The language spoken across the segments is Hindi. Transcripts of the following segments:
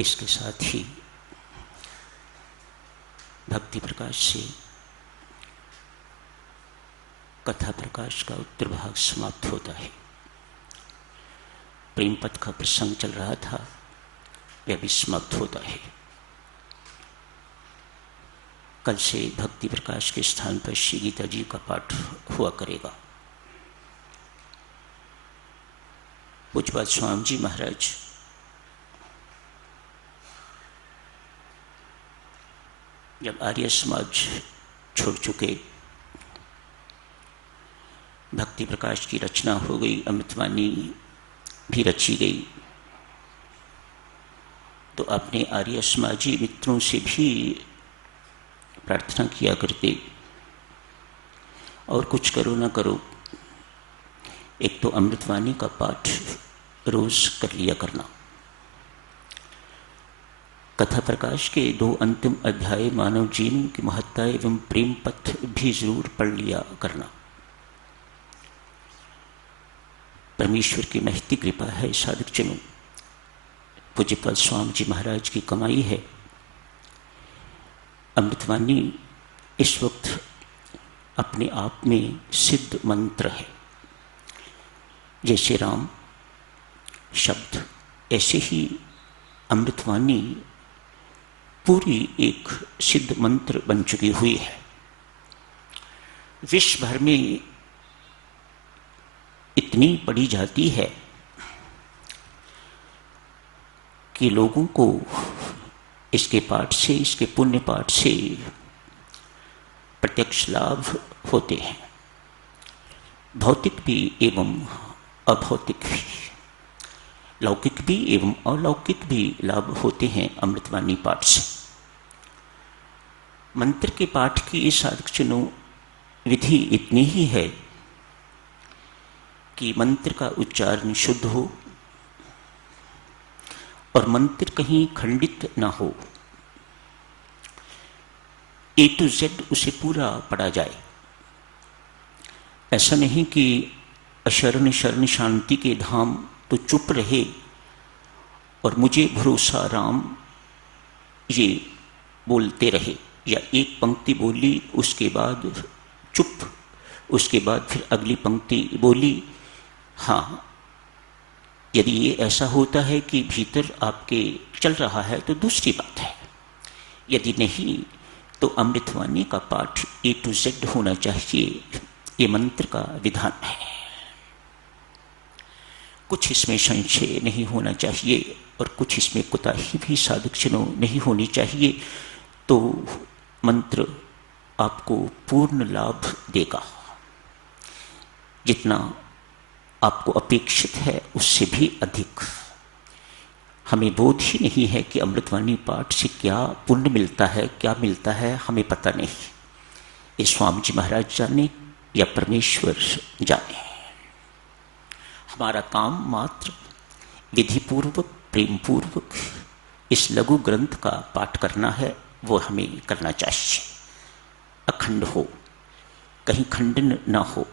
इसके साथ ही भक्ति प्रकाश से कथा प्रकाश का उत्तर भाग समाप्त होता है। प्रेम पथ का प्रसंग चल रहा था, वह भी समाप्त होता है। कल से भक्ति प्रकाश के स्थान पर श्री गीता जी का पाठ हुआ करेगा। पूज्यपाद स्वामी जी महाराज जब आर्य समाज छोड़ चुके, भक्ति प्रकाश की रचना हो गई, अमृतवाणी भी रची गई, तो अपने आर्य समाजी मित्रों से भी प्रार्थना किया करते, और कुछ करो ना करो, एक तो अमृतवाणी का पाठ रोज कर लिया करना। कथा प्रकाश के 2 अंतिम अध्याय मानव जीवन की महत्ता एवं प्रेम पथ भी जरूर पढ़ लिया करना। परमेश्वर की महती कृपा है साधक जनों, पूज्यपाद स्वामी जी महाराज की कमाई है। अमृतवाणी इस वक्त अपने आप में सिद्ध मंत्र है। जैसे राम शब्द, ऐसे ही अमृतवाणी पूरी एक सिद्ध मंत्र बन चुकी हुई है। विश्व भर में इतनी पढ़ी जाती है कि लोगों को इसके पाठ से, इसके पुण्य पाठ से प्रत्यक्ष लाभ होते हैं, भौतिक भी एवं अभौतिक भी, लौकिक भी एवं अलौकिक भी लाभ होते हैं अमृतवाणी पाठ से। मंत्र के पाठ की साधक जनों विधि इतनी ही है कि मंत्र का उच्चारण शुद्ध हो और मंत्र कहीं खंडित ना हो, A to Z उसे पूरा पढ़ा जाए। ऐसा नहीं कि अशरण शरण शांति के धाम तो चुप रहे और मुझे भरोसा राम ये बोलते रहे, या एक पंक्ति बोली उसके बाद चुप, उसके बाद फिर अगली पंक्ति बोली। हाँ, यदि ये ऐसा होता है कि भीतर आपके चल रहा है तो दूसरी बात है, यदि नहीं तो अमृतवाणी का पाठ A to Z होना चाहिए। ये मंत्र का विधान है, कुछ इसमें संशय नहीं होना चाहिए और कुछ इसमें कुताही भी साधक जनों नहीं होनी चाहिए, तो मंत्र आपको पूर्ण लाभ देगा। जितना आपको अपेक्षित है उससे भी अधिक। हमें बोध ही नहीं है कि अमृतवाणी पाठ से क्या पुण्य मिलता है, क्या मिलता है, हमें पता नहीं। ये स्वामी जी महाराज जाने या परमेश्वर जाने। हमारा काम मात्र विधिपूर्वक प्रेमपूर्वक इस लघु ग्रंथ का पाठ करना है, वो हमें करना चाहिए। अखंड हो, कहीं खंडन ना हो,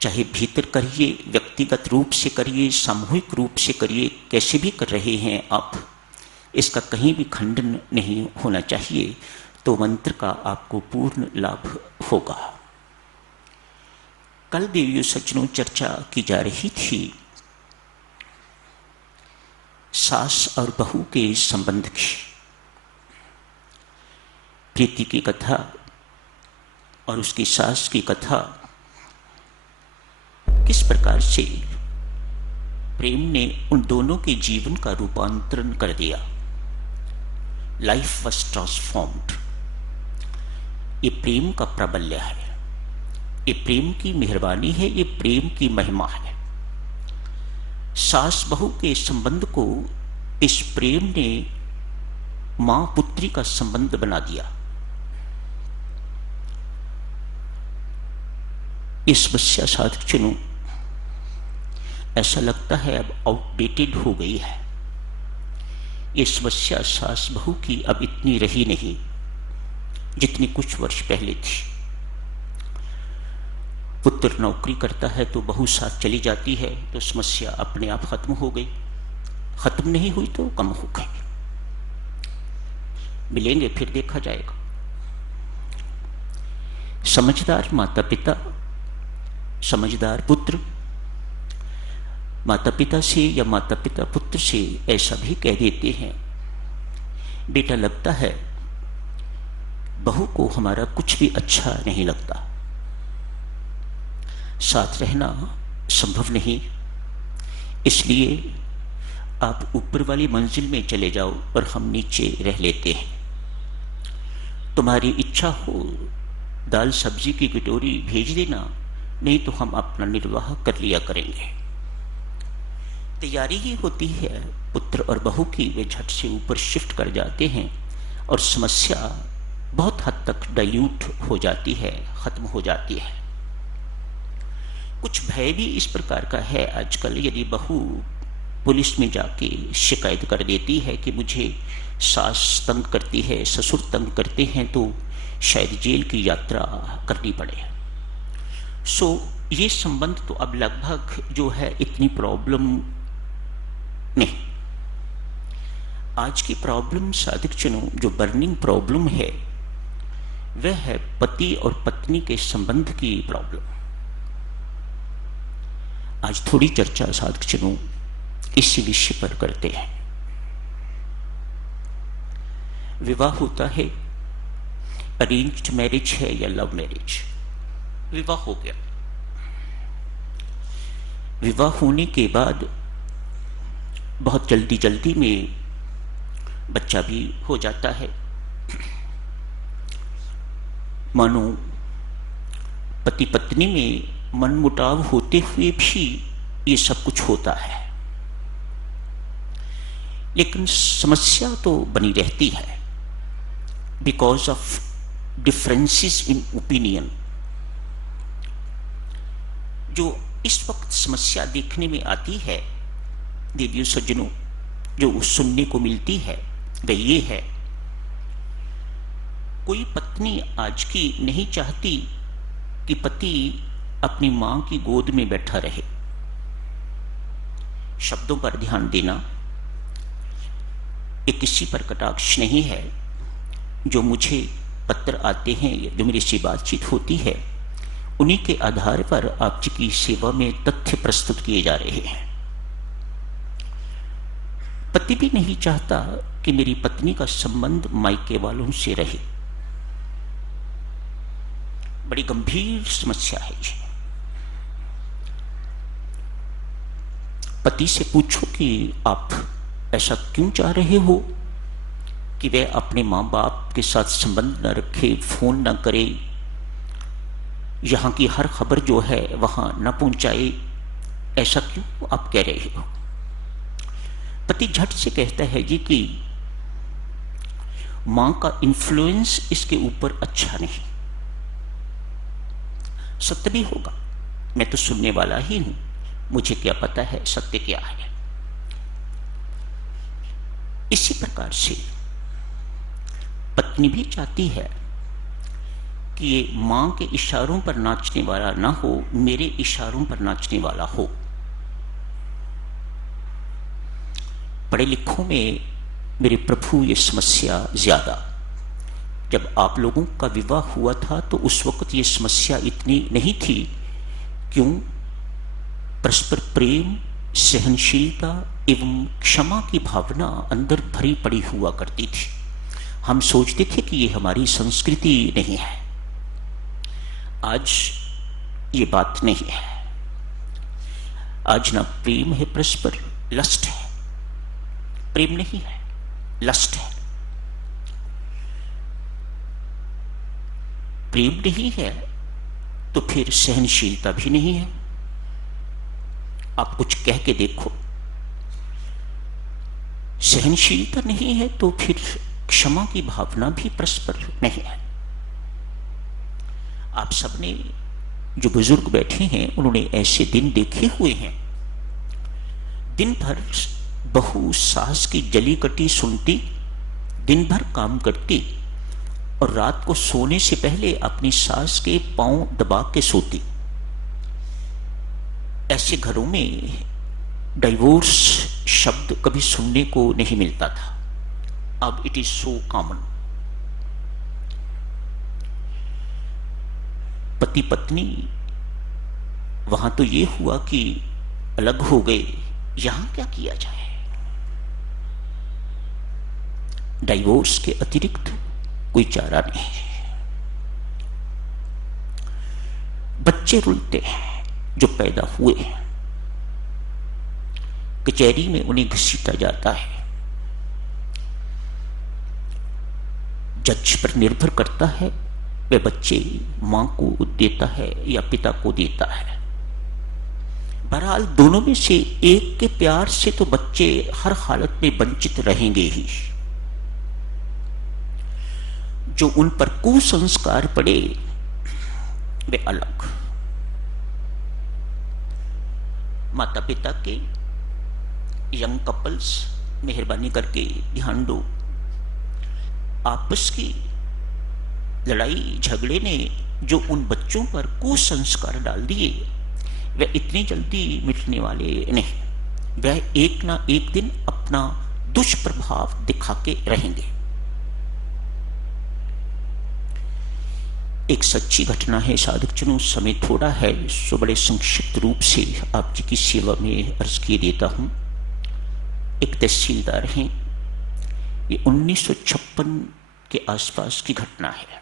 चाहे भीतर करिए, व्यक्तिगत रूप से करिए, सामूहिक रूप से करिए, कैसे भी कर रहे हैं आप, इसका कहीं भी खंडन नहीं होना चाहिए, तो मंत्र का आपको पूर्ण लाभ होगा। कल देवियों सज्जनों चर्चा की जा रही थी सास और बहू के संबंध की। प्रीति की कथा और उसकी सास की कथा, किस प्रकार से प्रेम ने उन दोनों के जीवन का रूपांतरण कर दिया। Life was transformed. ये प्रेम का प्राबल्य है, ये प्रेम की मेहरबानी है, ये प्रेम की महिमा है। सास बहू के संबंध को इस प्रेम ने मां पुत्री का संबंध बना दिया। ये समस्या साधक जनों ऐसा लगता है अब आउटडेटेड हो गई है। ये समस्या सास बहू की अब इतनी रही नहीं जितनी कुछ वर्ष पहले थी। पुत्र नौकरी करता है तो बहू साथ चली जाती है तो समस्या अपने आप खत्म हो गई। खत्म नहीं हुई तो कम हो गई। मिलेंगे फिर देखा जाएगा। समझदार माता पिता, समझदार पुत्र माता पिता से या माता पिता पुत्र से ऐसा भी कह देते हैं, बेटा लगता है बहू को हमारा कुछ भी अच्छा नहीं लगता, साथ रहना संभव नहीं, इसलिए आप ऊपर वाली मंजिल में चले जाओ और हम नीचे रह लेते हैं। तुम्हारी इच्छा हो दाल सब्जी की कटोरी भेज देना, नहीं तो हम अपना निर्वाह कर लिया करेंगे। तैयारी ही होती है पुत्र और बहू की, वे झट से ऊपर शिफ्ट कर जाते हैं और समस्या बहुत हद तक डाइल्यूट हो जाती है, खत्म हो जाती है। कुछ भय भी इस प्रकार का है आजकल, यदि बहू पुलिस में जाके शिकायत कर देती है कि मुझे सास तंग करती है, ससुर तंग करते हैं, तो शायद जेल की यात्रा करनी पड़े। सो ये संबंध तो अब लगभग जो है इतनी प्रॉब्लम नहीं। आज की प्रॉब्लम साधक जनों, जो बर्निंग प्रॉब्लम है वह है पति और पत्नी के संबंध की प्रॉब्लम। आज थोड़ी चर्चा साधक जनों इस विषय पर करते हैं। विवाह होता है, अरेंज्ड मैरिज है या लव मैरिज, विवाह हो गया। विवाह होने के बाद बहुत जल्दी जल्दी में बच्चा भी हो जाता है। मानो पति पत्नी में मनमुटाव होते हुए भी ये सब कुछ होता है, लेकिन समस्या तो बनी रहती है because of differences in opinion. जो इस वक्त समस्या देखने में आती है देवियों सज्जनों, जो सुनने को मिलती है वह ये है, कोई पत्नी आज की नहीं चाहती कि पति अपनी मां की गोद में बैठा रहे। शब्दों पर ध्यान देना, ये किसी पर कटाक्ष नहीं है। जो मुझे पत्र आते हैं, जो मेरी से बातचीत होती है, उन्हीं के आधार पर आप जी की सेवा में तथ्य प्रस्तुत किए जा रहे हैं। पति भी नहीं चाहता कि मेरी पत्नी का संबंध मायके वालों से रहे। बड़ी गंभीर समस्या है ये। पति से पूछो कि आप ऐसा क्यों चाह रहे हो कि वह अपने मां बाप के साथ संबंध न रखे, फोन न करे, यहां की हर खबर जो है वहां न पहुंचाए, ऐसा क्यों आप कह रहे हो? पति झट से कहता है जी कि मां का इन्फ्लुएंस इसके ऊपर अच्छा नहीं। सत्य भी होगा, मैं तो सुनने वाला ही हूं, मुझे क्या पता है सत्य क्या है। इसी प्रकार से पत्नी भी चाहती है कि ये मां के इशारों पर नाचने वाला ना हो, मेरे इशारों पर नाचने वाला हो। पढ़े लिखों में मेरे प्रभु ये समस्या ज्यादा। जब आप लोगों का विवाह हुआ था तो उस वक्त ये समस्या इतनी नहीं थी। क्यों? परस्पर प्रेम, सहनशीलता एवं क्षमा की भावना अंदर भरी पड़ी हुआ करती थी। हम सोचते थे कि ये हमारी संस्कृति नहीं है। आज ये बात नहीं है। आज ना प्रेम है परस्पर, लस्ट है। प्रेम नहीं है, लस्ट है। प्रेम नहीं है तो फिर सहनशीलता भी नहीं है। आप कुछ कह के देखो, सहनशीलता नहीं है तो फिर क्षमा की भावना भी परस्पर नहीं है। आप सबने, जो बुजुर्ग बैठे हैं, उन्होंने ऐसे दिन देखे हुए हैं। दिन भर बहू सास की जली कटी सुनती, दिन भर काम करती और रात को सोने से पहले अपनी सास के पांव दबा के सोती। ऐसे घरों में डाइवोर्स शब्द कभी सुनने को नहीं मिलता था, अब इट इज सो कॉमन। पति पत्नी वहां तो ये हुआ कि अलग हो गए, यहां क्या किया जाए? डाइवोर्स के अतिरिक्त कोई चारा नहीं है। बच्चे रुलते हैं जो पैदा हुए हैं, कचहरी में उन्हें घसीटा जाता है। जज पर निर्भर करता है वह बच्चे मां को देता है या पिता को देता है। बहरहाल दोनों में से एक के प्यार से तो बच्चे हर हालत में वंचित रहेंगे ही। जो उन पर कुसंस्कार पड़े वे अलग। माता पिता के, यंग कपल्स, मेहरबानी करके ध्यान दो, आपस की लड़ाई झगड़े ने जो उन बच्चों पर कुसंस्कार डाल दिए वह इतनी जल्दी मिटने वाले नहीं। वह एक ना एक दिन अपना दुष्प्रभाव दिखा के रहेंगे। एक सच्ची घटना है साधकजनों, समय थोड़ा है सो बड़े संक्षिप्त रूप से आप जी की सेवा में अर्ज किए देता हूं। एक तहसीलदार हैं, ये 1956 के आसपास की घटना है।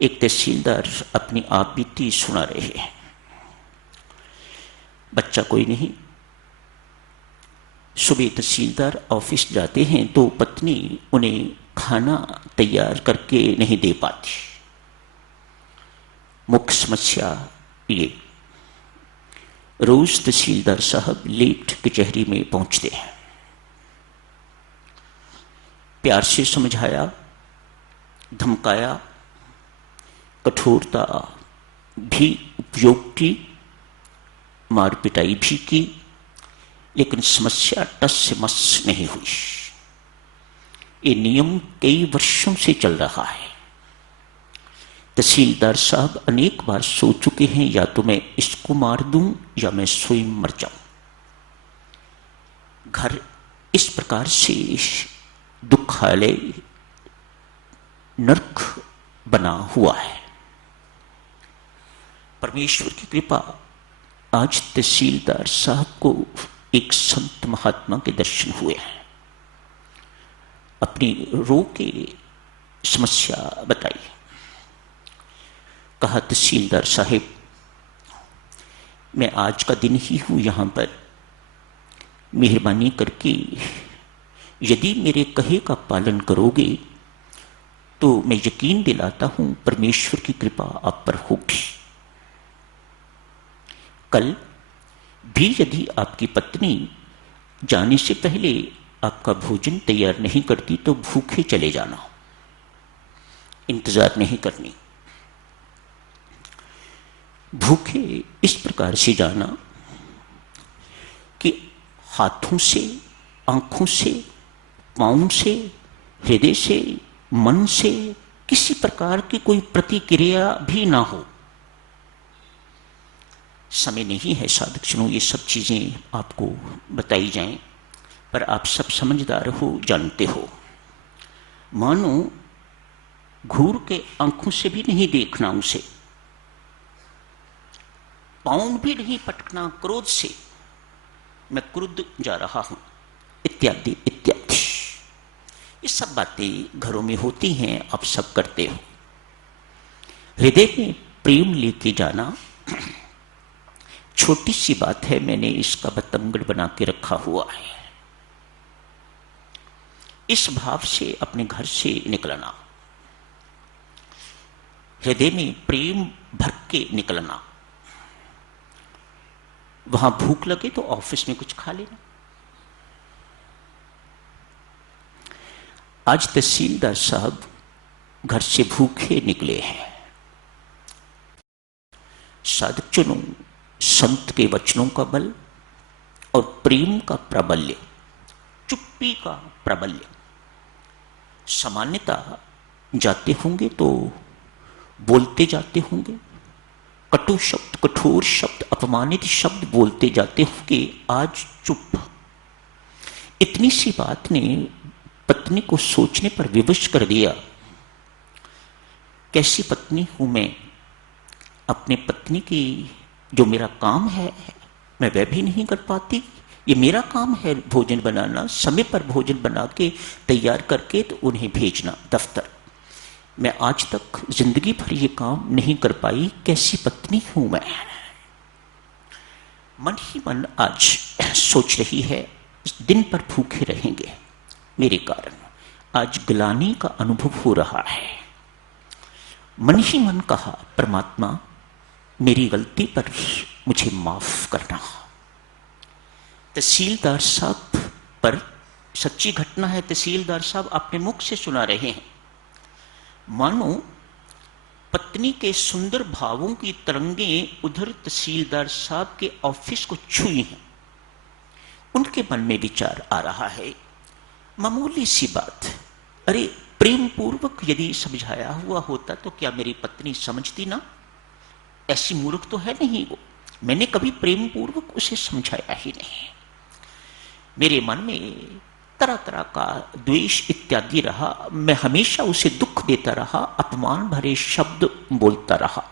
एक तहसीलदार अपनी आप बीती सुना रहे हैं। बच्चा कोई नहीं। सुबह तहसीलदार ऑफिस जाते हैं तो पत्नी उन्हें खाना तैयार करके नहीं दे पाती। मुख्य समस्या ये, रोज तहसीलदार साहब लेट कचहरी में पहुंचते हैं। प्यार से समझाया, धमकाया, कठोरता भी उपयोग की, मार पिटाई भी की, लेकिन समस्या टस से मस नहीं हुई। ये नियम कई वर्षों से चल रहा है। तहसीलदार साहब अनेक बार सोच चुके हैं या तो मैं इसको मार दूं या मैं स्वयं मर जाऊं। घर इस प्रकार से दुखालय, नरक बना हुआ है। परमेश्वर की कृपा, आज तहसीलदार साहब को एक संत महात्मा के दर्शन हुए हैं। अपनी रो के समस्या बताई। कहा, तहसीलदार साहब, मैं आज का दिन ही हूं यहां पर, मेहरबानी करके यदि मेरे कहे का पालन करोगे तो मैं यकीन दिलाता हूं परमेश्वर की कृपा आप पर होगी। कल भी यदि आपकी पत्नी जाने से पहले आपका भोजन तैयार नहीं करती तो भूखे चले जाना, इंतजार नहीं करनी। भूखे इस प्रकार से जाना कि हाथों से, आंखों से, पांव से, हृदय से, मन से किसी प्रकार की कोई प्रतिक्रिया भी ना हो। समय नहीं है साधकजनों ये सब चीजें आपको बताई जाएं, पर आप सब समझदार हो, जानते हो। मानो घूर के आंखों से भी नहीं देखना उसे, पांव भी नहीं पटकना क्रोध से, मैं क्रुद्ध जा रहा हूं, इत्यादि इत्यादि। ये सब बातें घरों में होती हैं, आप सब करते हो। हृदय में प्रेम लेके जाना छोटी सी बात है, मैंने इसका बतंगड़ बना के रखा हुआ है। इस भाव से अपने घर से निकलना, हृदय में प्रेम भर के निकलना। वहां भूख लगे तो ऑफिस में कुछ खा लेना। आज तहसीलदार साहब घर से भूखे निकले हैं। साधकजनों, संत के वचनों का बल और प्रेम का प्राबल्य, चुप्पी का प्राबल्य। सामान्यतः जाते होंगे तो बोलते जाते होंगे, कटु शब्द, कठोर शब्द, अपमानित शब्द बोलते जाते हो कि आज चुप। इतनी सी बात ने पत्नी को सोचने पर विवश कर दिया। कैसी पत्नी हूं मैं, अपने पत्नी की जो मेरा काम है मैं वह भी नहीं कर पाती। ये मेरा काम है भोजन बनाना, समय पर भोजन बना के तैयार करके तो उन्हें भेजना दफ्तर। मैं आज तक जिंदगी भर ये काम नहीं कर पाई, कैसी पत्नी हूं मैं। मन ही मन आज सोच रही है दिन पर भूखे रहेंगे मेरे कारण, आज ग्लानि का अनुभव हो रहा है। मन ही मन कहा, परमात्मा मेरी गलती पर मुझे माफ करना। तहसीलदार साहब पर सच्ची घटना है, तहसीलदार साहब अपने मुख से सुना रहे हैं। मानो पत्नी के सुंदर भावों की तरंगें उधर तहसीलदार साहब के ऑफिस को छुई हैं। उनके मन में विचार आ रहा है, मामूली सी बात, अरे प्रेम पूर्वक यदि समझाया हुआ होता तो क्या मेरी पत्नी समझती ना? ऐसी मूर्ख तो है नहीं वो, मैंने कभी प्रेम पूर्वक उसे समझाया ही नहीं। मेरे मन में तरह तरह का द्वेष इत्यादि रहा, मैं हमेशा उसे दुख देता रहा, अपमान भरे शब्द बोलता रहा।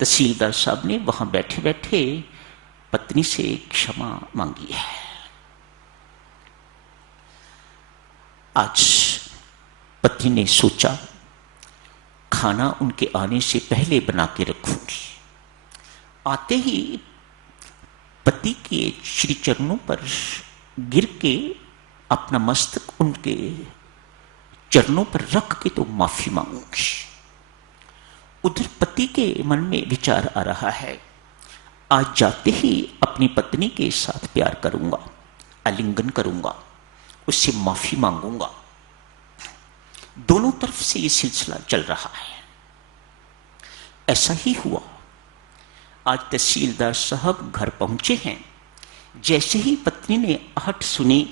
तहसीलदार साहब ने वहां बैठे बैठे पत्नी से क्षमा मांगी है। आज पत्नी ने सोचा खाना उनके आने से पहले बना के रखूंगी। आते ही पति के श्री चरणों पर गिर के अपना मस्तक उनके चरणों पर रख के तो माफी मांगूंगी। उधर पति के मन में विचार आ रहा है, आज जाते ही अपनी पत्नी के साथ प्यार करूंगा, आलिंगन करूंगा, उससे माफी मांगूंगा। दोनों तरफ से यह सिलसिला चल रहा है। ऐसा ही हुआ। आज तहसीलदार साहब घर पहुंचे हैं। जैसे ही पत्नी ने आहट सुनी,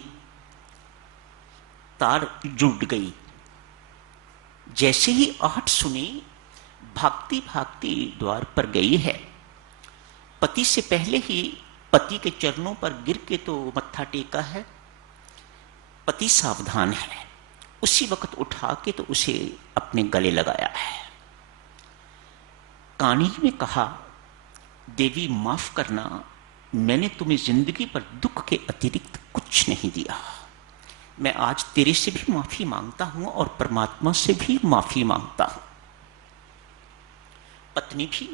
तार जुड़ गई। जैसे ही आहट सुनी, भागती भागती द्वार पर गई है। पति से पहले ही पति के चरणों पर गिर के तो मत्था टेका है। पति सावधान है, उसी वक्त उठा के तो उसे अपने गले लगाया है। कानी में कहा, देवी माफ करना, मैंने तुम्हें जिंदगी पर दुख के अतिरिक्त कुछ नहीं दिया। मैं आज तेरे से भी माफी मांगता हूं और परमात्मा से भी माफी मांगता हूं। पत्नी भी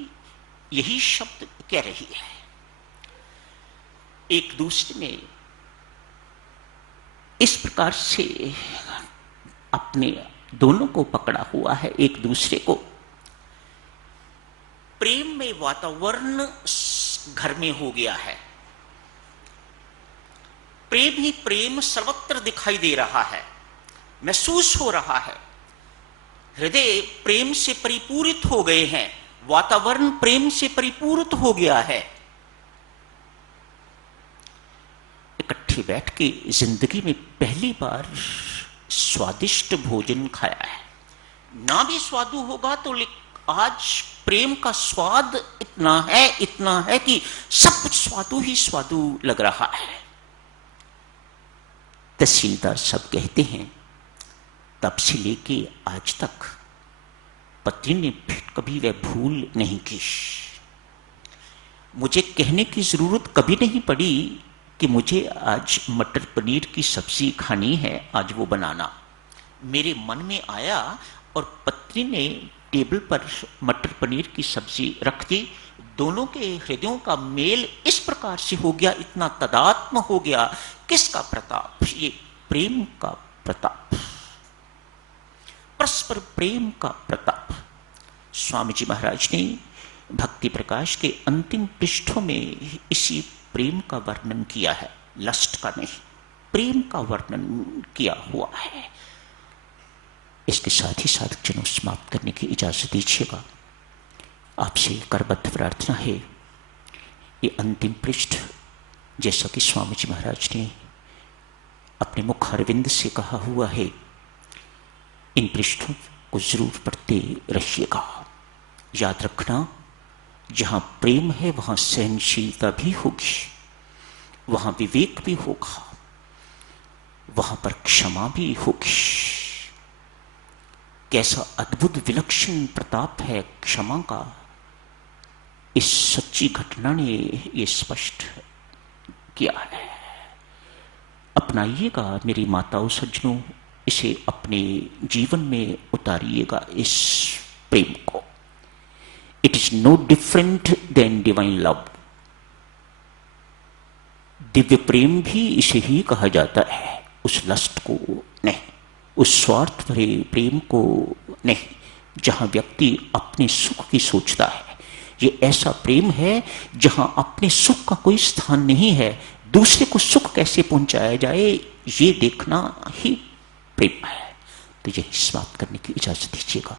यही शब्द कह रही है। एक दूसरे में इस प्रकार से अपने दोनों को पकड़ा हुआ है, एक दूसरे को। प्रेम में वातावरण घर में हो गया है। प्रेम ही प्रेम सर्वत्र दिखाई दे रहा है, महसूस हो रहा है। हृदय प्रेम से परिपूरित हो गए हैं, वातावरण प्रेम से परिपूरित हो गया है। इकट्ठे बैठ के जिंदगी में पहली बार स्वादिष्ट भोजन खाया है। ना भी स्वादु होगा तो आज प्रेम का स्वाद इतना है कि सब कुछ स्वादु ही स्वादु लग रहा है। तहसीलदार सब कहते हैं, तब से लेके आज तक पत्नी ने कभी वह भूल नहीं की। मुझे कहने की जरूरत कभी नहीं पड़ी कि मुझे आज मटर पनीर की सब्जी खानी है, आज वो बनाना। मेरे मन में आया और पत्नी ने टेबल पर मटर पनीर की सब्जी रख दी। दोनों के हृदयों का मेल इस प्रकार से हो गया, इतना तदात्म हो गया। किसका प्रताप? ये प्रेम का प्रताप, परस्पर प्रेम का प्रताप। स्वामी जी महाराज ने भक्ति प्रकाश के अंतिम पृष्ठों में इसी प्रेम का वर्णन किया है, लस्ट का नहीं, प्रेम का वर्णन किया हुआ है। इसके साथ ही साधक जनों समाप्त करने की इजाजत दीजिएगा। आपसे करबद्ध प्रार्थना है, ये अंतिम पृष्ठ जैसा कि स्वामी जी महाराज ने अपने मुख अरविंद से कहा हुआ है, इन पृष्ठों को जरूर पढ़ते रहिएगा। याद रखना, जहां प्रेम है वहां सहनशीलता भी होगी, वहां विवेक भी होगा, वहां पर क्षमा भी होगी। कैसा अद्भुत विलक्षण प्रताप है क्षमा का, इस सच्ची घटना ने ये स्पष्ट किया है। अपनाइएगा मेरी माताओं सज्जनों, इसे अपने जीवन में उतारिएगा इस प्रेम को। It is no different than divine love. दिव्य प्रेम भी इसे ही कहा जाता है, उस लस्ट को नहीं, उस स्वार्थ भरे प्रेम को नहीं, जहां व्यक्ति अपने सुख की सोचता है। ये ऐसा प्रेम है जहां अपने सुख का कोई स्थान नहीं है, दूसरे को सुख कैसे पहुंचाया जाए ये देखना ही प्रेम है। तो यही बात करने की इजाजत दीजिएगा।